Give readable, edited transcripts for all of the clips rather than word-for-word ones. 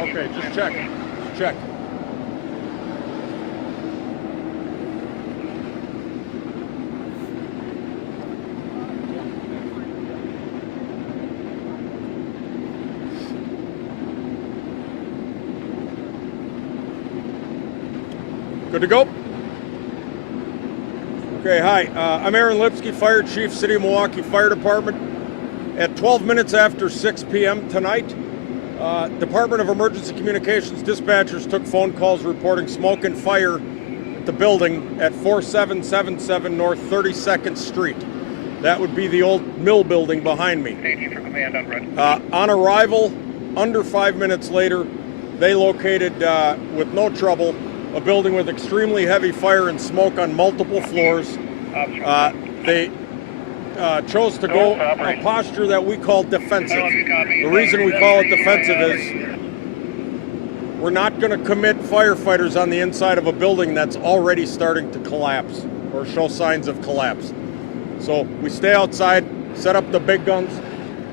Okay, just check. Check. Good to go? Okay, hi. I'm Aaron Lipsky, Fire Chief, City of Milwaukee Fire Department. At 12 minutes after 6 p.m. tonight, Department of Emergency Communications dispatchers took phone calls reporting smoke and fire at the building at 4777 North 32nd Street. That would be the old mill building behind me. For command on red. On arrival, under 5 minutes later, they located, with no trouble, a building with extremely heavy fire and smoke on multiple floors. They chose to go a posture that we call defensive. The reason we call it defensive is we're not going to commit firefighters on the inside of a building that's already starting to collapse or show signs of collapse. So we stay outside, set up the big guns.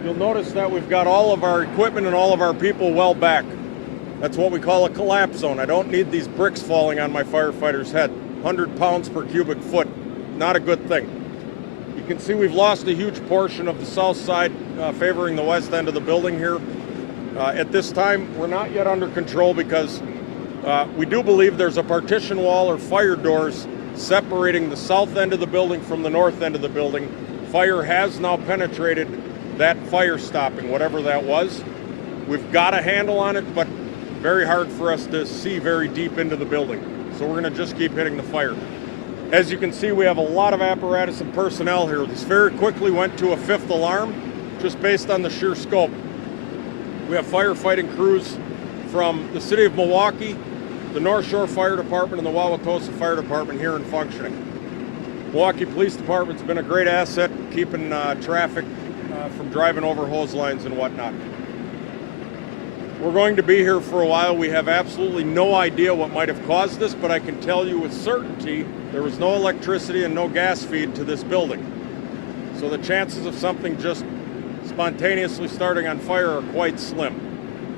You'll notice that we've got all of our equipment and all of our people well back. That's what we call a collapse zone. I don't need these bricks falling on my firefighter's head. 100 pounds per cubic foot, not a good thing. You can see we've lost a huge portion of the south side favoring the west end of the building here. At this time, we're not yet under control because we do believe there's a partition wall or fire doors separating the south end of the building from the north end of the building. Fire has now penetrated that fire stopping, whatever that was. We've got a handle on it, but very hard for us to see very deep into the building. So we're going to just keep hitting the fire. As you can see, we have a lot of apparatus and personnel here. This very quickly went to a 5th alarm, just based on the sheer scope. We have firefighting crews from the City of Milwaukee, the North Shore Fire Department, and the Wauwatosa Fire Department here and functioning. Milwaukee Police Department's been a great asset, keeping traffic from driving over hose lines and whatnot. We're going to be here for a while. We have absolutely no idea what might have caused this, but I can tell you with certainty there was no electricity and no gas feed to this building. So the chances of something just spontaneously starting on fire are quite slim.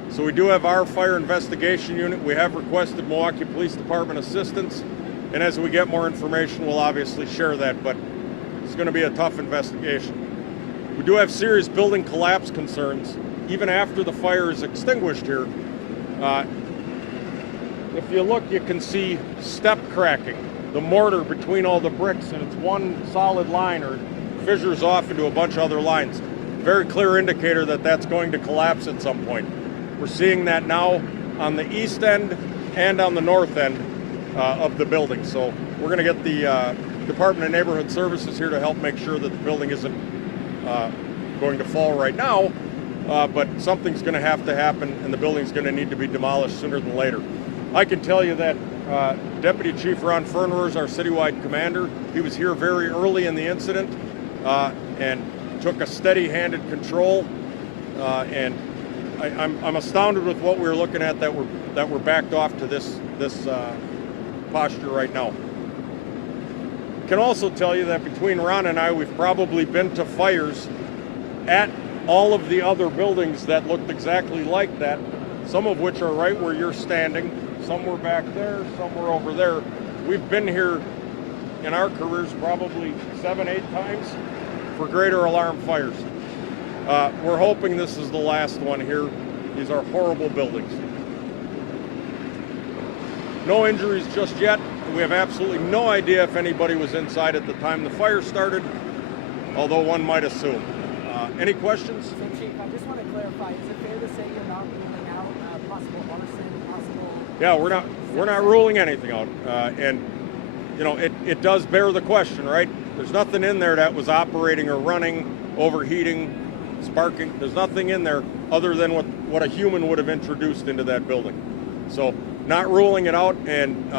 So we do have our fire investigation unit. We have requested Milwaukee Police Department assistance, and as we get more information, we'll obviously share that, but it's going to be a tough investigation. We do have serious building collapse concerns. Even after the fire is extinguished here, if you look, you can see step cracking, the mortar between all the bricks, and it's one solid line or fissures off into a bunch of other lines. Very clear indicator that that's going to collapse at some point. We're seeing that now on the east end and on the north end of the building. So we're going to get the Department of Neighborhood Services here to help make sure that the building isn't going to fall right now. But something's going to have to happen, and the building's going to need to be demolished sooner than later. I can tell you that Deputy Chief Ron Fernwer is our citywide commander. He was here very early in the incident and took a steady-handed control. And I'm astounded with what we're looking at, that we're backed off to this posture right now. Can also tell you that between Ron and I, we've probably been to fires at all of the other buildings that looked exactly like that, some of which are right where you're standing, some were back there, some were over there. We've been here in our careers probably 7, 8 times for greater alarm fires. We're hoping this is the last one here. These are horrible buildings. No injuries just yet. We have absolutely no idea if anybody was inside at the time the fire started, although one might assume. Any questions? So, Chief, I just want to clarify, is it fair to say you're not ruling out possible arson, possible... Yeah, we're not ruling anything out. And, you know, it does bear the question, right? There's nothing in there that was operating or running, overheating, sparking. There's nothing in there other than what a human would have introduced into that building. So, not ruling it out, and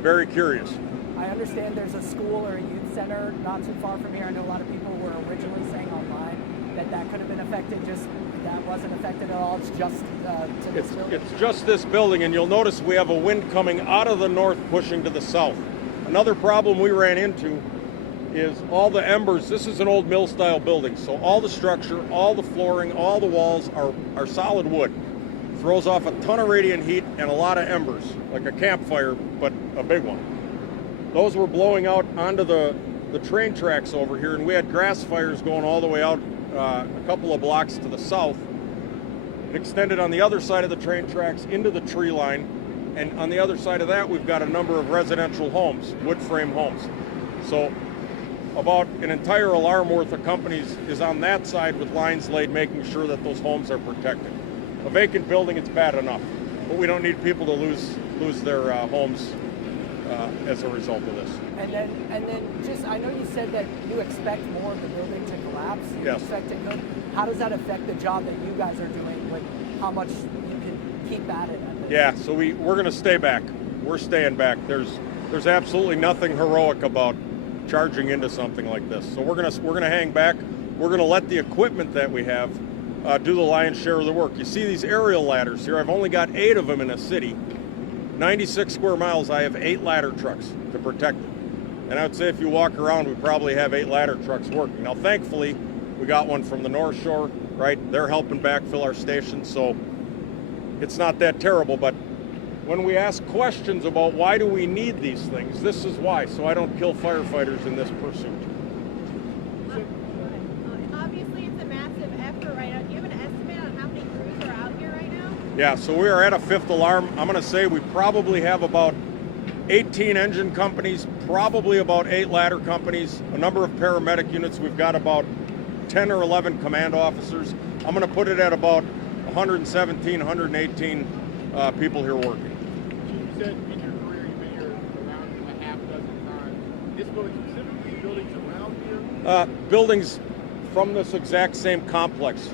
very curious. I understand there's a school or a youth center not too far from here. I know a lot of people were originally saying online that could have been affected. Just that wasn't affected at all. It's just to this building. It's just this building, and you'll notice we have a wind coming out of the north pushing to the south. Another problem we ran into is all the embers. This is an old mill-style building, so all the structure, all the flooring, all the walls are solid wood. throws off a ton of radiant heat and a lot of embers, like a campfire, but a big one. Those were blowing out onto the train tracks over here, and we had grass fires going all the way out a couple of blocks to the south. It extended on the other side of the train tracks into the tree line, and on the other side of that, we've got a number of residential homes, wood frame homes. So about an entire alarm worth of companies is on that side with lines laid, making sure that those homes are protected. A vacant building, it's bad enough, but we don't need people to lose their homes as a result of this. And then just, I know you said that you expect more of the building to collapse. You Yes. expect it to. How does that affect the job that you guys are doing with how much you can keep at it? Yeah, so we're going to stay back. We're staying back. There's absolutely nothing heroic about charging into something like this. So we're gonna hang back. We're gonna let the equipment that we have do the lion's share of the work. You see these aerial ladders here. I've only got 8 of them in a city. 96 square miles. I have 8 ladder trucks to protect it. And I would say if you walk around, we probably have 8 ladder trucks working. Now, thankfully, we got one from the North Shore. Right, they're helping backfill our station, so it's not that terrible. But when we ask questions about why do we need these things, this is why, so I don't kill firefighters in this pursuit. Obviously, it's a massive effort right now. Do you have an estimate on how many crews are out here right now? Yeah, so we are at a 5th alarm. I'm going to say we probably have about 18 engine companies, probably about 8 ladder companies, a number of paramedic units. We've got about 10 or 11 command officers. I'm going to put it at about 117, 118 people here working. You said in your career you've been here around a half dozen times. This building specifically, buildings around here? Buildings from this exact same complex.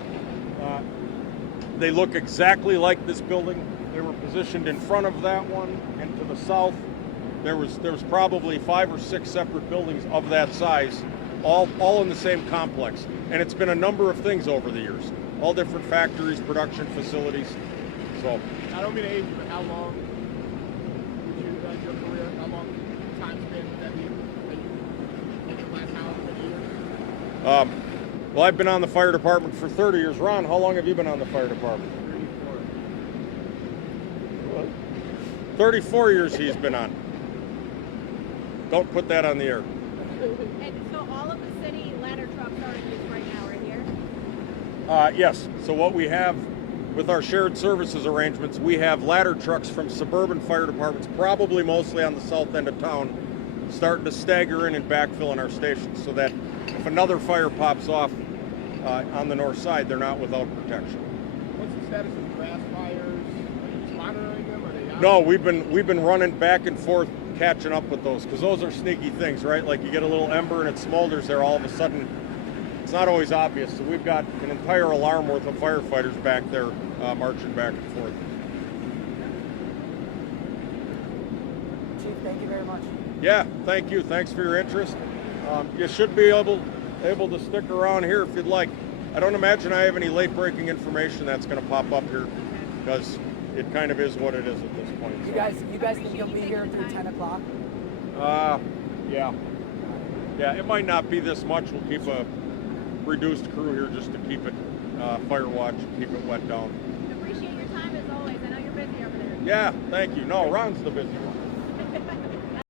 They look exactly like this building. They were positioned in front of that one and to the south. There was probably 5 or 6 separate buildings of that size, all in the same complex. And it's been a number of things over the years. All different factories, production facilities. So I don't mean to age you, but how long would you, your career, how long time span would that be that you in the last however many years? well, I've been on the fire department for 30 years. Ron, how long have you been on the fire department? 34. 34 years he's been on. Don't put that on the air. And so all of the city ladder trucks are in use right now, right here? Yes, so what we have with our shared services arrangements, we have ladder trucks from suburban fire departments, probably mostly on the south end of town, starting to stagger in and backfill in our stations so that if another fire pops off on the north side, they're not without protection. What's the status of grass fires? Are you just monitoring them? Are they out? No, we've been running back and forth, catching up with those, because those are sneaky things, right? Like you get a little ember and it smolders there, all of a sudden it's not always obvious. So we've got an entire alarm worth of firefighters back there marching back and forth. Chief, thank you very much. Yeah, thank you. Thanks for your interest. You should be able to stick around here if you'd like. I don't imagine I have any late-breaking information that's going to pop up here, because it kind of is what it is at this point. You guys think you'll be here through 10 o'clock? Yeah. Yeah, it might not be this much. We'll keep a reduced crew here just to keep it fire watch, keep it wet down. Appreciate your time as always. I know you're busy over there. Yeah, thank you. No, Ron's the busy one.